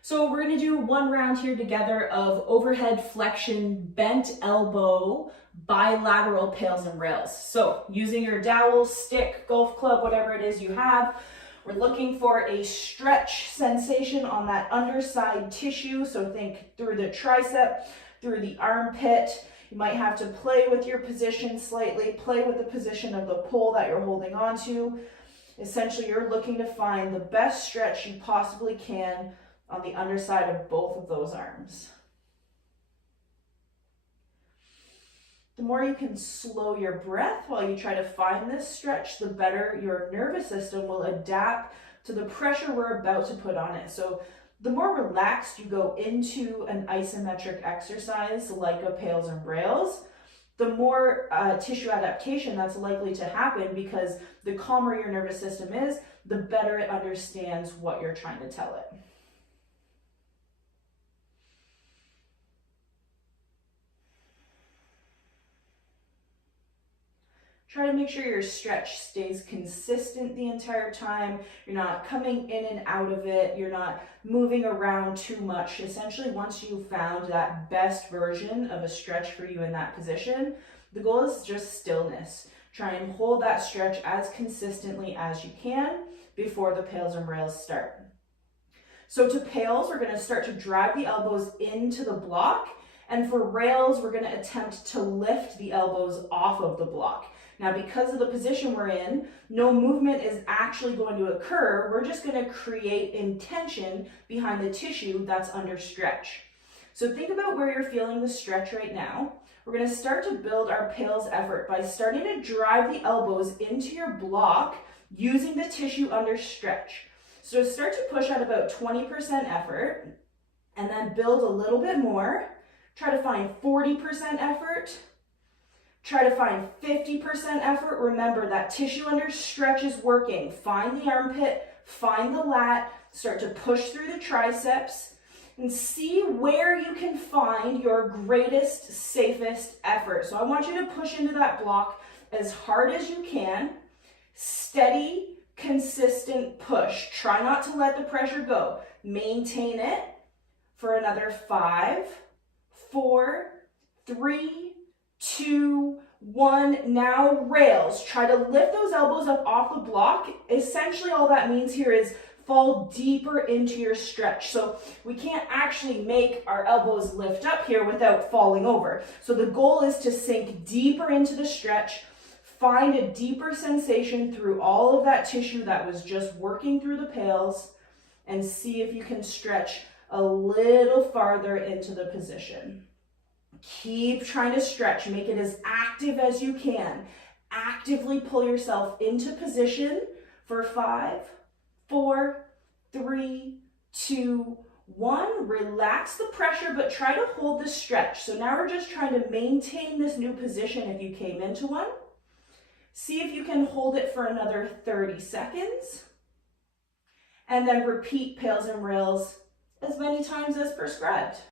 So we're gonna do one round here together of overhead flexion, bent elbow, bilateral pails and rails. So using your dowel, stick, golf club, whatever it is you have, we're looking for a stretch sensation on that underside tissue. So think through the tricep, through the armpit. You might have to play with your position slightly, play with the position of the pole that you're holding onto. Essentially, you're looking to find the best stretch you possibly can on the underside of both of those arms. The more you can slow your breath while you try to find this stretch, the better your nervous system will adapt to the pressure we're about to put on it. So the more relaxed you go into an isometric exercise like a pails and rails, the more tissue adaptation that's likely to happen, because the calmer your nervous system is, the better it understands what you're trying to tell it. Try to make sure your stretch stays consistent the entire time. You're not coming in and out of it. You're not moving around too much. Essentially, once you've found that best version of a stretch for you in that position, the goal is just stillness. Try and hold that stretch as consistently as you can before the pails and rails start. So to pails, we're going to start to drive the elbows into the block. And for rails, we're going to attempt to lift the elbows off of the block. Now, because of the position we're in, no movement is actually going to occur. We're just going to create intention behind the tissue that's under stretch. So think about where you're feeling the stretch right now. We're going to start to build our pails effort by starting to drive the elbows into your block using the tissue under stretch. So start to push at about 20% effort and then build a little bit more. Try to find 40% effort. Try to find 50% effort. Remember that tissue under stretch is working. Find the armpit, find the lat, start to push through the triceps, and see where you can find your greatest, safest effort. So I want you to push into that block as hard as you can. Steady, consistent push. Try not to let the pressure go. Maintain it for another 5, 4, 3, 2, 1. Now rails. Try to lift those elbows up off the block. Essentially, all that means here is fall deeper into your stretch. So we can't actually make our elbows lift up here without falling over. So the goal is to sink deeper into the stretch, find a deeper sensation through all of that tissue that was just working through the pails, and see if you can stretch a little farther into the position. Keep trying to stretch. Make it as active as you can. Actively pull yourself into position for 5, 4, 3, 2, 1. Relax the pressure, but try to hold the stretch. So now we're just trying to maintain this new position if you came into one. See if you can hold it for another 30 seconds. And then repeat pails and rails as many times as prescribed.